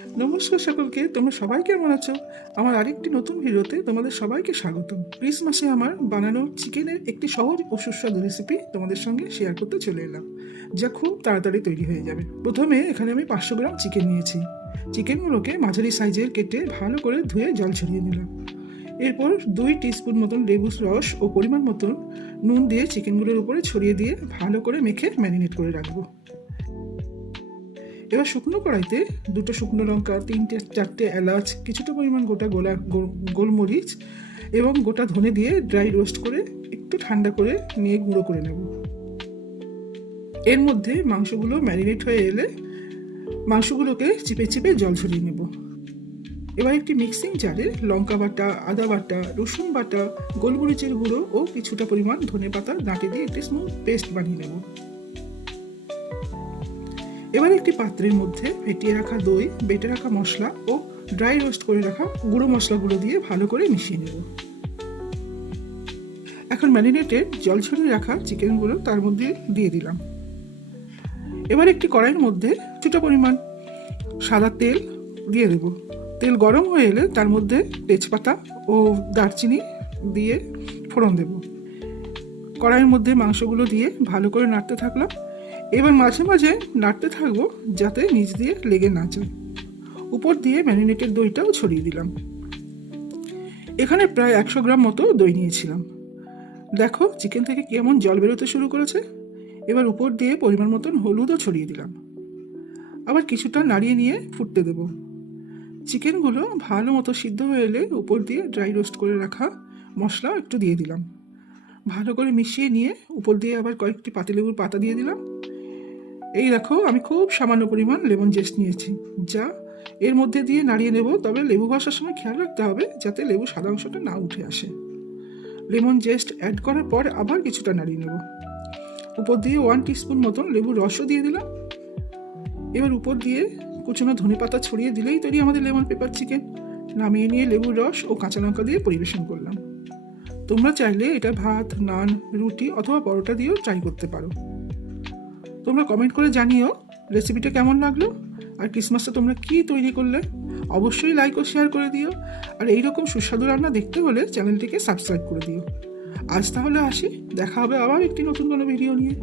নমস্কার সকলকে, তোমরা সবাই কেমন আছো? আমার আরেকটি নতুন ভিডিওতে তোমাদের সবাইকে স্বাগতম। ক্রিসমাসে আমার বানানো চিকেনের একটি সহজ ও সুস্বাদু রেসিপি তোমাদের সঙ্গে শেয়ার করতে চলে এলাম, যা খুব তাড়াতাড়ি তৈরি হয়ে যাবে। প্রথমে এখানে আমি 500 গ্রাম চিকেন নিয়েছি। চিকেনগুলোকে মাঝারি সাইজের কেটে ভালো করে ধুয়ে জল ছড়িয়ে নিলাম। এরপর 2 টিস্পুন মতন লেবুর রস ও পরিমাণ মতন নুন দিয়ে চিকেনগুলোর উপরে ছড়িয়ে দিয়ে ভালো করে মেখে ম্যারিনেট করে রাখবো। এবার শুকনো কড়াইতে 2টো শুকনো লঙ্কা, 3-4টে এলাচ, কিছুটা পরিমাণ গোটা গোলমরিচ এবং গোটা ধনে দিয়ে ড্রাই রোস্ট করে একটু ঠান্ডা করে নিয়ে গুঁড়ো করে নেব। এর মধ্যে মাংসগুলো ম্যারিনেট হয়ে এলে মাংসগুলোকে চিপে চিপে জল ছড়িয়ে নেব। এবার একটি মিক্সিং জারে লঙ্কা বাটা, আদা বাটা, রসুন বাটা, গোলমরিচের গুঁড়ো ও কিছুটা পরিমাণ ধনে পাতা ডাঁটে দিয়ে একটি স্মুথ পেস্ট বানিয়ে নেব। এবার একটি পাত্রের মধ্যে ফেটিয়ে রাখা দই, বেটে রাখা মশলা ও ড্রাই রোস্ট করে রাখা গুঁড়ো মশলাগুলো দিয়ে ভালো করে মিশিয়ে নেব। এখন ম্যারিনেটেড জল ছড়িয়ে রাখা চিকেনগুলো তার মধ্যে দিয়ে দিলাম। এবার একটি কড়াইয়ের মধ্যে কিছুটা পরিমাণ সাদা তেল দিয়ে দেব। তেল গরম হয়ে এলে তার মধ্যে তেজপাতা ও দারচিনি দিয়ে ফোড়ন দেব। কড়াইয়ের মধ্যে মাংসগুলো দিয়ে ভালো করে নাড়তে থাকলাম। এবার মাঝে মাঝে নাড়তে থাকবো যাতে নিচ দিয়ে লেগে না যায়। উপর দিয়ে ম্যারিনেটেড দইটাও ছড়িয়ে দিলাম। এখানে প্রায় 100 গ্রাম মতো দই নিয়েছিলাম। দেখো চিকেন থেকে কেমন জল বেরোতে শুরু করেছে। এবার উপর দিয়ে পরিমাণ মতন হলুদও ছড়িয়ে দিলাম। আবার কিছুটা নাড়িয়ে নিয়ে ফুটতে দেব। চিকেনগুলো ভালো মতো সিদ্ধ হয়ে এলে উপর দিয়ে ড্রাই রোস্ট করে রাখা মশলা একটু দিয়ে দিলাম। ভালো করে মিশিয়ে নিয়ে উপর দিয়ে আবার কয়েকটি পাতিলেবুর পাতা দিয়ে দিলাম। এই দেখো আমি খুব সামান্য পরিমাণ লেমন জেস্ট নিয়েছি, যা এর মধ্যে দিয়ে নাড়িয়ে নেব। তবে লেবু ঘষার সময় খেয়াল রাখতে হবে যাতে লেবু সাদা অংশটা না উঠে আসে। লেমন জেস্ট অ্যাড করার পর আবার কিছুটা নাড়িয়ে নেব। উপর দিয়ে 1 টিস্পুন মতন লেবুর রসও দিয়ে দিলাম। এবার উপর দিয়ে কুচনো ধনে পাতা ছড়িয়ে দিলেই তৈরি আমাদের লেমন পেপার চিকেন। নামিয়ে নিয়ে লেবুর রস ও কাঁচা লঙ্কা দিয়ে পরিবেশন করলাম। তোমরা চাইলে এটা ভাত, নান, রুটি অথবা পরোটা দিয়েও ট্রাই করতে পারো। তোমরা কমেন্ট করে জানিও রেসিপিটা কেমন লাগলো, আর ক্রিসমাসে তোমরা কি তৈরি করলে। অবশ্যই লাইক ও শেয়ার করে দিও। আর এইরকম সুস্বাদু রান্না দেখতে হলে চ্যানেলটিকে সাবস্ক্রাইব করে দিও। আজ তাহলে আসি, দেখা হবে আবার একটি নতুন কোনো ভিডিও নিয়ে।